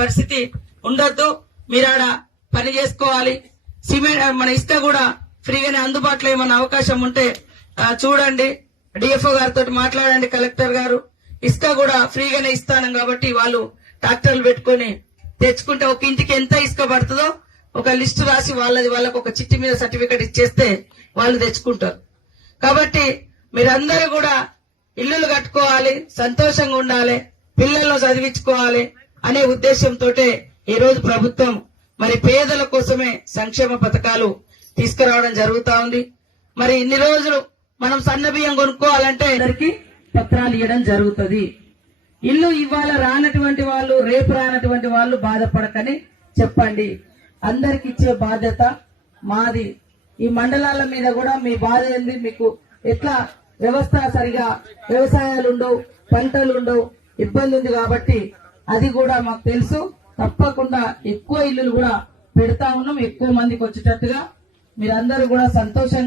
పరిస్థితి ఉండొద్దు. మీరాడ పని చేసుకోవాలి. సిమెంట్ మన ఇసుక కూడా ఫ్రీగానే అందుబాటులో ఏమన్నా అవకాశం ఉంటే చూడండి. డిఎఫ్ఓ గారితో మాట్లాడండి. కలెక్టర్ గారు ఇసుక కూడా ఫ్రీగానే ఇస్తాను కాబట్టి వాళ్ళు ట్రాక్టర్లు పెట్టుకుని తెచ్చుకుంటే ఒక ఇంటికి ఎంత ఇసుక పడుతుందో ఒక లిస్టు రాసి వాళ్ళకు ఒక చిట్టి మీద సర్టిఫికెట్ ఇచ్చేస్తే వాళ్ళు తెచ్చుకుంటారు. కాబట్టి మీరందరూ కూడా ఇల్లులు కట్టుకోవాలి, సంతోషంగా ఉండాలి, పిల్లలను చదివించుకోవాలి అనే ఉద్దేశంతో ఈ రోజు ప్రభుత్వం మరి పేదల కోసమే సంక్షేమ పథకాలు తీసుకురావడం జరుగుతా ఉంది. మరి ఇన్ని రోజులు మనం సన్న బియ్యం కొనుక్కోవాలంటే అందరికి పత్రాలు ఇవ్వడం జరుగుతుంది. ఇల్లు ఇవాళ రానటువంటి వాళ్ళు, రేపు రానటువంటి వాళ్ళు బాధపడకని చెప్పండి. అందరికి ఇచ్చే బాధ్యత మాది. ఈ మండలాల మీద కూడా మీ బాధ ఏంది, మీకు ఎట్లా వ్యవస్థ సరిగా వ్యవసాయాలు ఉండవు, పంటలు ఉండవు, ఇబ్బంది ఉంది కాబట్టి అది కూడా మాకు తెలుసు. తప్పకుండా ఎక్కువ ఇల్లులు కూడా పెడతా ఉన్నాం, ఎక్కువ మందికి వచ్చేటట్టుగా. మీరందరూ కూడా సంతోషంగా